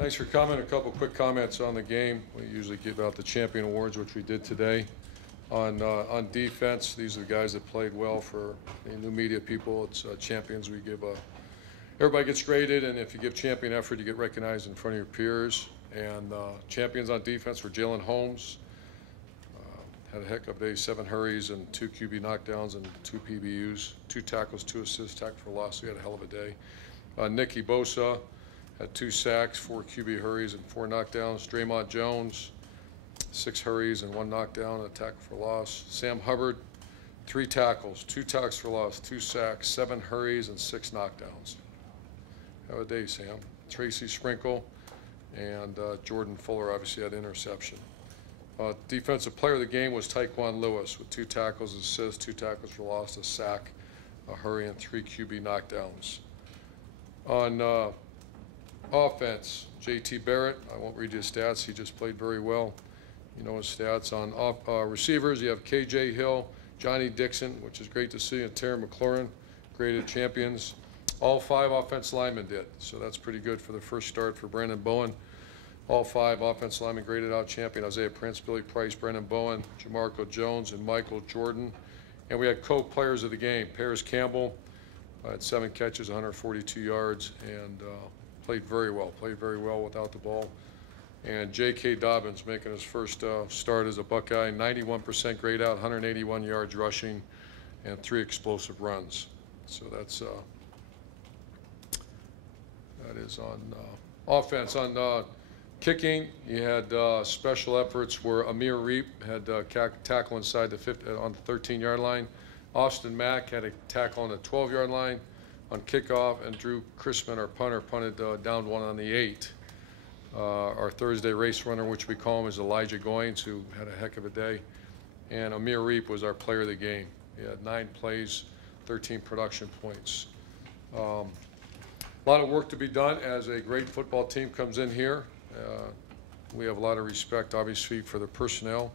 Thanks for coming. A couple quick comments on the game. We usually give out the champion awards, which we did today. On defense, these are the guys that played well. For the new media people, it's champions. We give everybody gets graded, and if you give champion effort, you get recognized in front of your peers. And champions on defense were Jalen Holmes. Had a heck of a day, 7 hurries and 2 QB knockdowns and 2 PBUs, 2 tackles, 2 assists, tackle for loss. He had a hell of a day. Nicky Bosa had 2 sacks, 4 QB hurries, and 4 knockdowns. Draymond Jones, 6 hurries and 1 knockdown, a tackle for loss. Sam Hubbard, 3 tackles, 2 tackles for loss, 2 sacks, 7 hurries, and 6 knockdowns. Have a day, Sam. Tracy Sprinkle and Jordan Fuller obviously had interception. Defensive player of the game was Tyquan Lewis with 2 tackles, assists, 2 tackles for loss, a sack, a hurry, and 3 QB knockdowns. On offense, J.T. Barrett, I won't read his stats. He just played very well. You know his stats. On receivers, you have K.J. Hill, Johnny Dixon, which is great to see, and Terry McLaurin, graded champions. All 5 offensive linemen did, so that's pretty good for the first start for Brandon Bowen. All 5 offensive linemen graded out champion: Isaiah Prince, Billy Price, Brendan Bowen, Jamarco Jones, and Michael Jordan. And we had co-players of the game. Paris Campbell had 7 catches, 142 yards, and played very well without the ball. And J.K. Dobbins making his first start as a Buckeye, 91% grade out, 181 yards rushing, and 3 explosive runs. So that is on offense. On kicking, you had special efforts where Amir Reep had tackle inside the 50, on the 13-yard line. Austin Mack had a tackle on the 12-yard line on kickoff, and Drew Chrisman, our punter, punted down one on the 8. Our Thursday race runner, which we call him, is Elijah Goins, who had a heck of a day. And Amir Reep was our player of the game. He had 9 plays, 13 production points. A lot of work to be done as a great football team comes in here. We have a lot of respect, obviously, for the personnel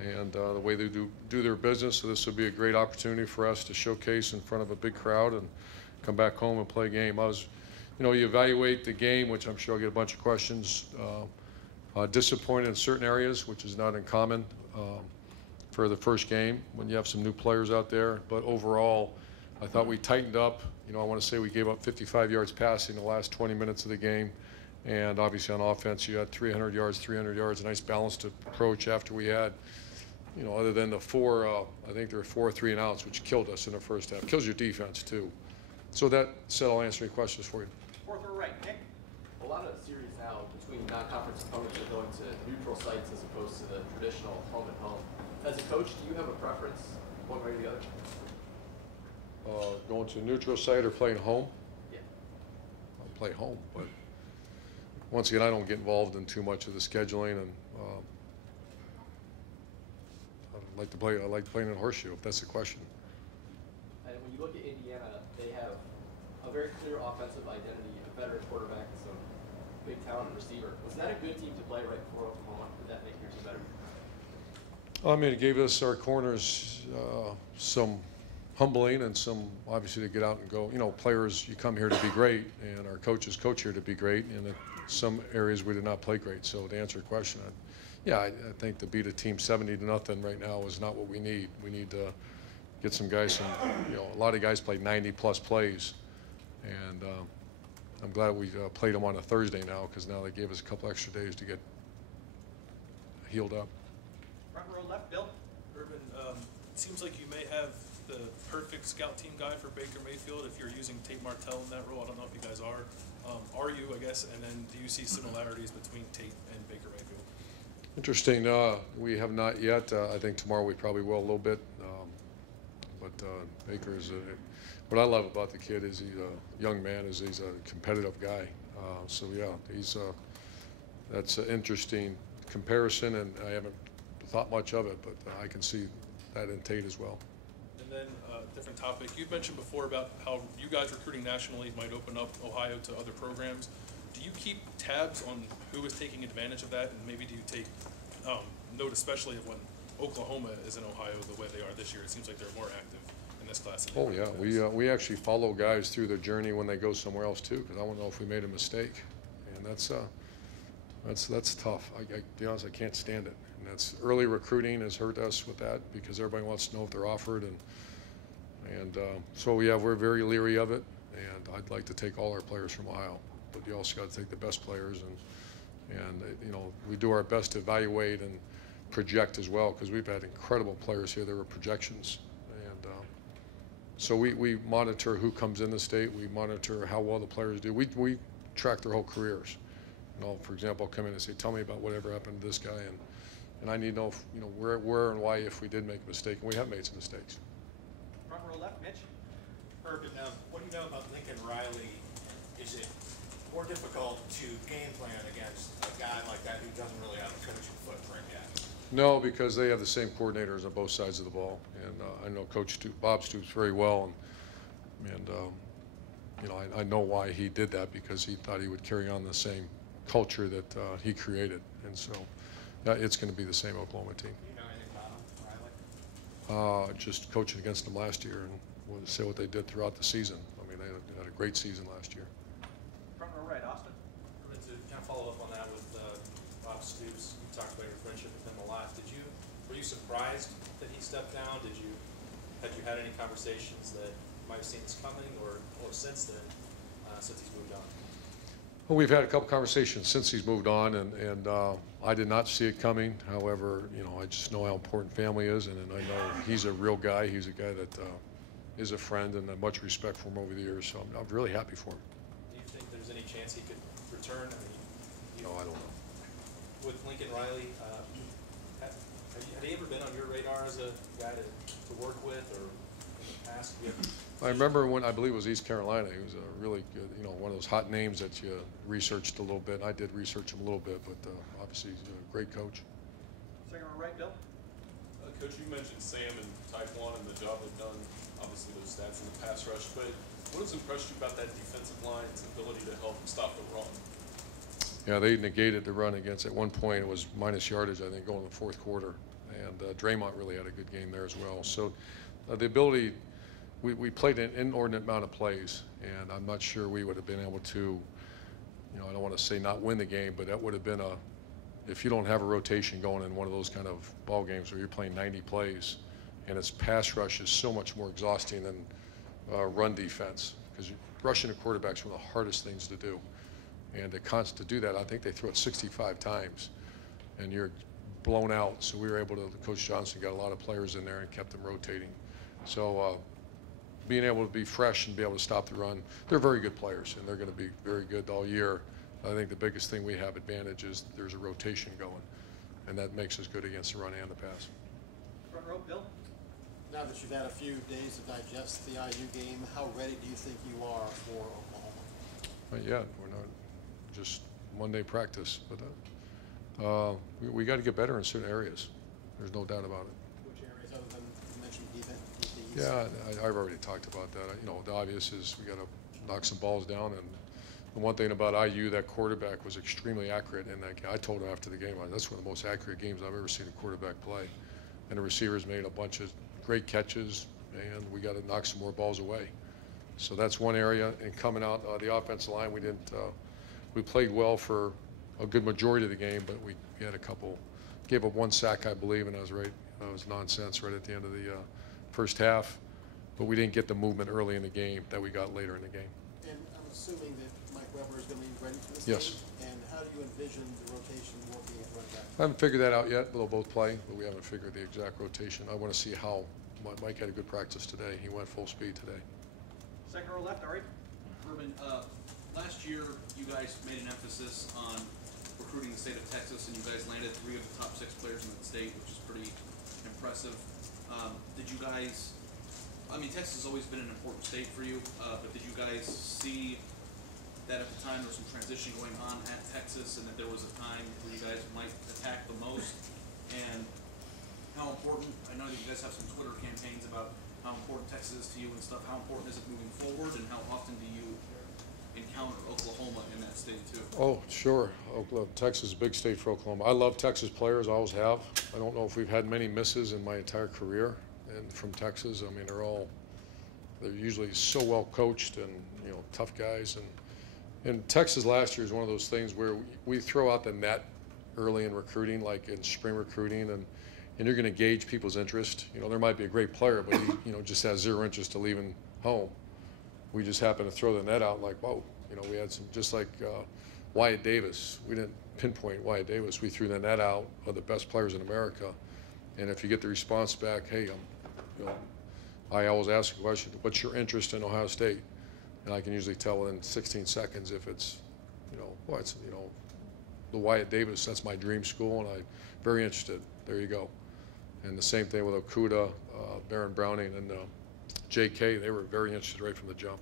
and the way they do their business. So this will be a great opportunity for us to showcase in front of a big crowd and come back home and play a game. You evaluate the game, which I'm sure I'll get a bunch of questions. Disappointed in certain areas, which is not uncommon for the first game when you have some new players out there. But overall, I thought we tightened up. I want to say we gave up 55 yards passing the last 20 minutes of the game. And obviously on offense, you had 300 yards, a nice balanced approach after we had, other than the 4, I think there were 4 3-and-outs, which killed us in the first half. Kills your defense, too. So that said, I'll answer any questions for you. Fourth or right, Nick? A lot of series now between non-conference opponents are going to neutral sites as opposed to the traditional home and home. As a coach, do you have a preference one way or the other? Going to a neutral site or playing home? Yeah. I'll play home, but once again, I don't get involved in too much of the scheduling, and I like to play in a horseshoe, if that's the question. And when you look at Indiana, they have a very clear offensive identity, a veteran quarterback, and some big talent receiver. Was that a good team to play right before Oklahoma? Did that make your team better? I mean, it gave us, our corners, some humbling and some, obviously, to get out and go. Players, you come here to be great, and our coaches coach here to be great, and in some areas we did not play great. So to answer your question, I think to beat a team 70-0 right now is not what we need. We need to get some guys, a lot of guys played 90-plus plays, and I'm glad we played them on a Thursday now, because now they gave us a couple extra days to get healed up. Front row left, Bill. Urban, it seems like you may have the perfect scout team guy for Baker Mayfield if you're using Tate Martell in that role. I don't know if you guys are. Are you, I guess, and then do you see similarities between Tate and Baker Mayfield? Interesting. We have not yet. I think tomorrow we probably will a little bit. But Baker is what I love about the kid is he's a young man. He's a competitive guy. So yeah, that's an interesting comparison, and I haven't thought much of it, but I can see that in Tate as well. And then different topic. You've mentioned before about how you guys recruiting nationally might open up Ohio to other programs. Do you keep tabs on who is taking advantage of that, and maybe do you take note especially of when Oklahoma is in Ohio the way they are this year? It seems like they're more active in this class. Oh yeah, we actually follow guys through their journey when they go somewhere else too, because I want to know if we made a mistake. and that's tough. To be honest, I can't stand it. And that's early recruiting has hurt us with that because everybody wants to know if they're offered, and so yeah, we're very leery of it. And I'd like to take all our players from Ohio, but you also got to take the best players, and you know, we do our best to evaluate and project as well, because we've had incredible players here. There were projections, and so we monitor who comes in the state. We monitor how well the players do. We track their whole careers. You know, for example, I'll come in and say, tell me about whatever happened to this guy, and I need to know if, you know, where and why if we did make a mistake, and we have made some mistakes. Front row left, Mitch. Urban, what do you know about Lincoln Riley? Is it more difficult to game plan against a guy like that who doesn't really have a coaching footprint yet? No, because they have the same coordinators on both sides of the ball, and I know Coach Bob Stoops very well, and you know, I know why he did that, because he thought he would carry on the same culture that he created, and so it's going to be the same Oklahoma team. Do you know anything about him, Riley? Just coaching against them last year, and we'll say what they did throughout the season. I mean, they had a great season last year. Front row right, Austin. To kind of follow up on that with Bob Stoops, you talked about your friendship with him a lot. Were you surprised that he stepped down? Had you had any conversations that you might have seen this coming, or since then, since he's moved on? Well, we've had a couple conversations since he's moved on, and I did not see it coming. However, you know, I just know how important family is, and I know he's a real guy. He's a guy that is a friend, and I have much respect for him over the years. So I'm really happy for him. Do you think there's any chance he could return? I mean, No, I don't know. with Lincoln Riley, have he ever been on your radar as a guy to work with, or in the past? I remember when, I believe it was East Carolina, he was a really good, you know, one of those hot names that you researched a little bit. I did research him a little bit, but obviously he's a great coach. Second row right, Bill. Coach, you mentioned Sam and Taekwon and the job they've done, obviously those stats in the pass rush, but what has impressed you about that defensive line's ability to help stop the run? Yeah, they negated the run against, at one point it was minus yardage, I think, going in the fourth quarter. And Draymond really had a good game there as well. So the ability, we played an inordinate amount of plays, and I'm not sure we would have been able to, you know, I don't want to say not win the game, but that would have been if you don't have a rotation going in one of those kind of ball games where you're playing 90 plays, and its pass rush is so much more exhausting than run defense, because rushing a quarterback is one of the hardest things to do. And to do that, I think they threw it 65 times, and you're blown out. So we were able to, Coach Johnson got a lot of players in there and kept them rotating. So being able to be fresh and be able to stop the run, they're very good players, and they're going to be very good all year. I think the biggest thing we have advantage is there's a rotation going, and that makes us good against the run and the pass. Front row, Bill. Now that you've had a few days to digest the IU game, how ready do you think you are for Oklahoma? Not yet. We're not, just Monday practice, but we got to get better in certain areas. There's no doubt about it. Which areas, other than you mentioned defense? Yeah, I've already talked about that. You know, the obvious is we got to knock some balls down, and the one thing about IU, that quarterback was extremely accurate in that game. I told him after the game, that's one of the most accurate games I've ever seen a quarterback play. And the receivers made a bunch of great catches, and we got to knock some more balls away. So that's one area. And coming out the offensive line, we played well for a good majority of the game, but we had a couple, gave up one sack, I believe, and I was right. That was nonsense right at the end of the first half. But we didn't get the movement early in the game that we got later in the game. And I'm assuming that Mike Weber is going to be ready for this Yes. game. And how do you envision the rotation working at running back? I haven't figured that out yet. They'll both play, but we haven't figured the exact rotation. I want to see how Mike had a good practice today. He went full speed today. Second row left, Ari. Urban, last year you guys made an emphasis on recruiting the state of Texas, and you guys landed 3 of the top 6 players in the state, which is pretty impressive. Did you guys, I mean, Texas has always been an important state for you, but did you guys see that at the time there was some transition going on at Texas, and that there was a time where you guys might attack the most? And how important, I know that you guys have some Twitter campaigns about how important Texas is to you and stuff. How important is it moving forward, and how often do you encounter Oklahoma in that state too? Oh, sure. Texas is a big state for Oklahoma. I love Texas players, I always have. I don't know if we've had many misses in my entire career and from Texas. I mean, they're usually so well coached and, you know, tough guys. And Texas last year is one of those things where we throw out the net early in recruiting, like in spring recruiting, and you're going to gauge people's interest. You know, there might be a great player, but he, you know, just has zero interest to leaving home. We just happened to throw the net out like, whoa. You know, we had some, just like Wyatt Davis. We didn't pinpoint Wyatt Davis. We threw the net out of the best players in America. And if you get the response back, hey, you know, I always ask a question, what's your interest in Ohio State? And I can usually tell within 16 seconds if it's, you know, well, it's, you know, the Wyatt Davis, that's my dream school, and I'm very interested. There you go. And the same thing with Okuda, Baron Browning, and J.K. They were very interested right from the jump.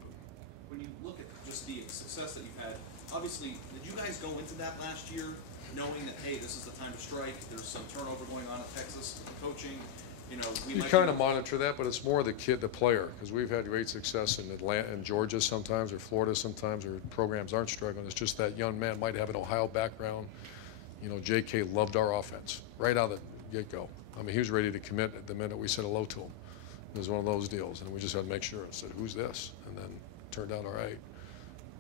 When you look at just the success that you've had, obviously, did you guys go into that last year knowing that, hey, this is the time to strike, there's some turnover going on at Texas, coaching, you know, we You might kind of monitor that, but it's more the kid, the player, because we've had great success in Atlanta and Georgia sometimes, or Florida sometimes, or programs aren't struggling. It's just that young man might have an Ohio background. You know, J.K. loved our offense right out of the get-go. I mean, he was ready to commit at the minute we said hello to him. It was one of those deals, and we just had to make sure. I said, who's this? And then it turned out all right.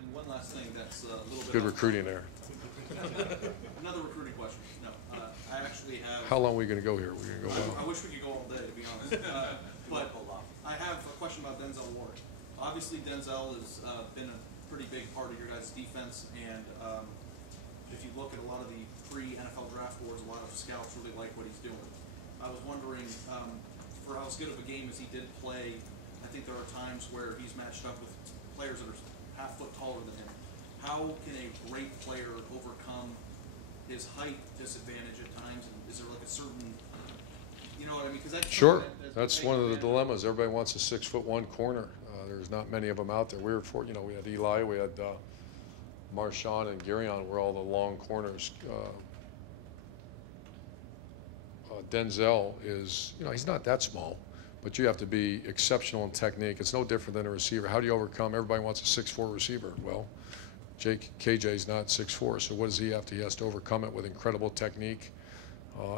And one last thing that's a little bit Good recruiting there. Another recruiting question. No, I actually have. How long are we going to go here? We're going to go I long. wish we could go all day, to be honest. But I have a question about Denzel Ward. Obviously, Denzel has been a pretty big part of your guys' defense, and if you look at a lot of the pre-NFL draft boards, a lot of scouts really like what he's doing. I was wondering, for as good of a game as he did play, I think there are times where he's matched up with players that are half foot taller than him. How can a great player overcome his height disadvantage at times? And is there like a certain, you know what I mean? Because that's Sure. that's That's been one of the taken dilemmas. Everybody wants a 6'1" corner. There's not many of them out there. We were you know, we had Eli, we had Marshawn and Garyon were all the long corners. Denzel is, you know, he's not that small, but you have to be exceptional in technique. It's no different than a receiver. How do you overcome? Everybody wants a 6'4" receiver. Well, KJ's not 6'4", so what does he have to? He has to overcome it with incredible technique,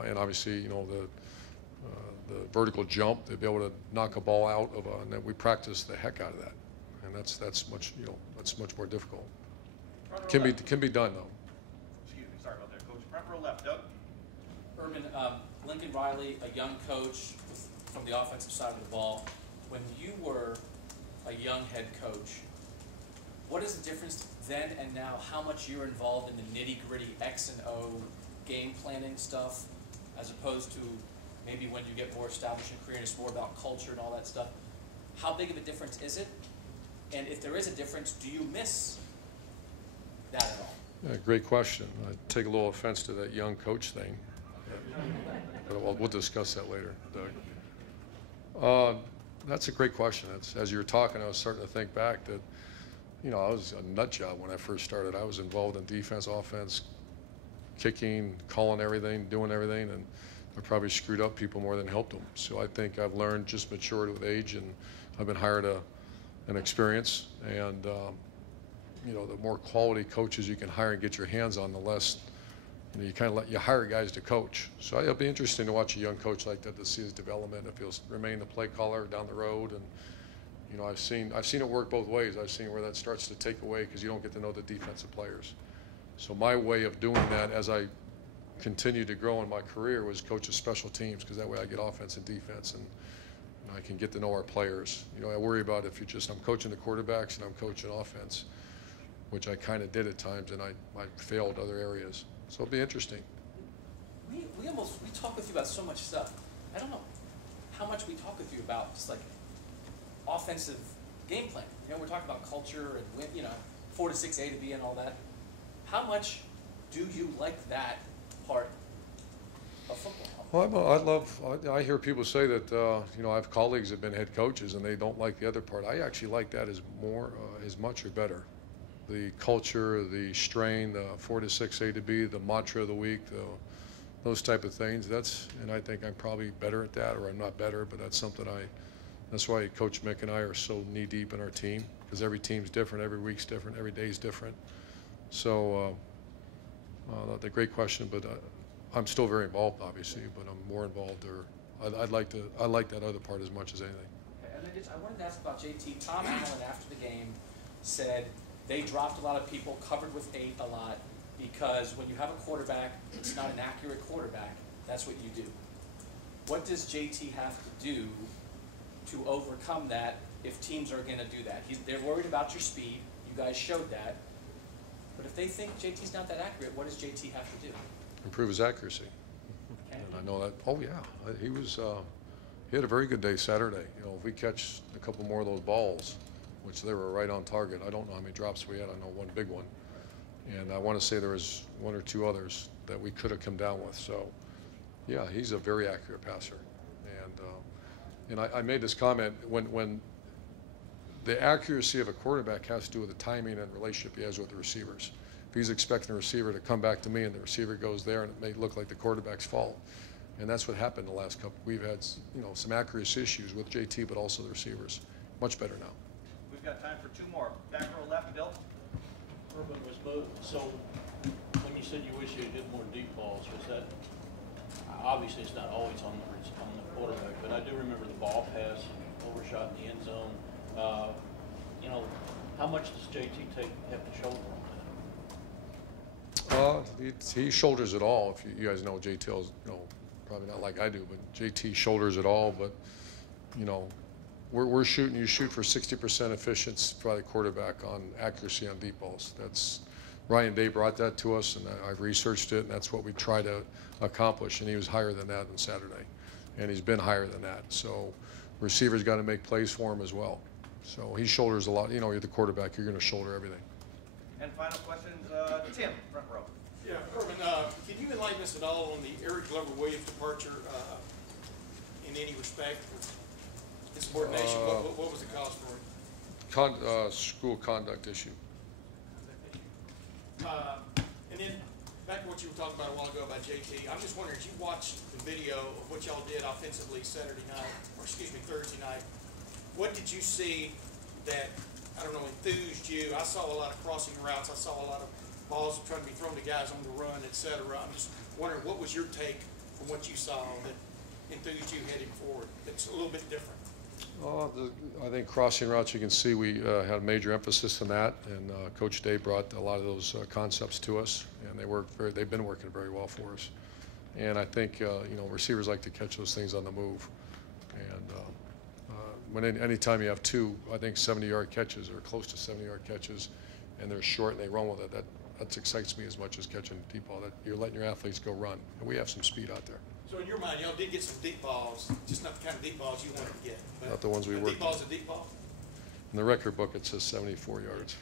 and obviously, you know, the vertical jump to be able to knock a ball out of a. And then we practice the heck out of that, and that's much, you know, that's much more difficult. Can be done though. Excuse me, sorry about that, Coach. Front row left, Doug. Urban, Lincoln Riley, a young coach from the offensive side of the ball. When you were a young head coach, what is the difference then and now? How much you're involved in the nitty-gritty X and O game planning stuff, as opposed to maybe when you get more established in career and it's more about culture and all that stuff? How big of a difference is it? And if there is a difference, do you miss that at all? Yeah, great question. I take a little offense to that young coach thing, but we'll discuss that later, Doug. That's a great question. As you were talking, I was starting to think back that, you know, I was a nut job when I first started. I was involved in defense, offense, kicking, calling everything, doing everything, and I probably screwed up people more than helped them. So I think I've learned just maturity with age, and I've been hired an experience, and you know, the more quality coaches you can hire and get your hands on, the less, you know, you kind of you hire guys to coach. So it'll be interesting to watch a young coach like that, to see his development, if he'll remain the play caller down the road. And you know, I've seen it work both ways. I've seen where that starts to take away because you don't get to know the defensive players. So my way of doing that as I continue to grow in my career was coach of special teams, because that way I get offense and defense, and you know, I can get to know our players. You know, I worry about if I'm coaching the quarterbacks and I'm coaching offense, which I kind of did at times, and I failed other areas. So it'll be interesting. We talk with you about so much stuff. I don't know how much we talk with you about just like offensive game plan. You know, we're talking about culture and, you know, 4 to 6 A to B and all that. How much do you like that part of football? Well, I hear people say that, you know, I have colleagues that have been head coaches and they don't like the other part. I actually like that as much or better. The culture, the strain, the 4 to 6 A to B, the mantra of the week, those type of things. And I think I'm probably better at that, or I'm not better, but that's something that's why Coach Mick and I are so knee deep in our team, because every team's different, every week's different, every day's different. So, the great question, but I'm still very involved, obviously, but I'm more involved, or I like that other part as much as anything. Okay, and then I wanted to ask about JT. Tom Allen after the game said They dropped a lot of people, covered with 8 a lot, because when you have a quarterback, it's not an accurate quarterback, that's what you do. What does JT have to do to overcome that if teams are going to do that? They're worried about your speed. You guys showed that. But if they think JT's not that accurate, what does JT have to do? Improve his accuracy. Okay. And I know that. Oh yeah, he was. He had a very good day Saturday. You know, if we catch a couple more of those balls, which they were right on target. I don't know how many drops we had. I know one big one, and I want to say there was 1 or 2 others that we could have come down with. So, yeah, he's a very accurate passer. And I made this comment when the accuracy of a quarterback has to do with the timing and relationship he has with the receivers. If he's expecting a receiver to come back to me and the receiver goes there, and it may look like the quarterback's fault. And that's what happened the last couple. We've had, you know, some accuracy issues with JT, but also the receivers. Much better now. We've got time for 2 more. Back row left, Bill. Urban was so when you said you wish you had hit more deep balls, was that obviously it's not always on the quarterback, but I do remember the ball pass overshot in the end zone. You know, how much does JT have to shoulder on that? He shoulders it all. If you guys know JT's, you know, probably not like I do, but JT shoulders it all. But you know, we're shooting. You shoot for 60% efficiency by the quarterback on accuracy on deep balls. That's Ryan Day brought that to us, and I've researched it, and that's what we try to accomplish. And he was higher than that on Saturday, and he's been higher than that. So receivers got to make plays for him as well. So he shoulders a lot. You know, you're the quarterback. You're going to shoulder everything. And final questions, Tim, front row. Yeah, Urban, can you enlighten us at all on the Eric Glover-Williams departure in any respect? Insubordination, what was the cause for it? School conduct issue. And then back to what you were talking about a while ago about JT, I'm just wondering, as you watched the video of what y'all did offensively Saturday night, or excuse me, Thursday night, what did you see that, I don't know, enthused you? I saw a lot of crossing routes. I saw a lot of balls trying to be thrown to guys on the run, et cetera. I'm just wondering, what was your take from what you saw that enthused you heading forward? It's a little bit different. I think crossing routes, you can see we had a major emphasis on that, and Coach Day brought a lot of those concepts to us, and they've been working very well for us. And I think you know, receivers like to catch those things on the move. And anytime you have 2, I think 70-yard catches or close to 70-yard catches, and they're short and they run with it, that excites me as much as catching a deep ball. That you're letting your athletes go run, and we have some speed out there. So in your mind, y'all did get some deep balls, just not the kind of deep balls you wanted to get. But Not the ones we worked. deep ball's a deep ball. In the record book, it says 74 yards.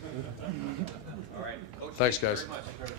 All right. Coach, Thanks, thank you guys. very much.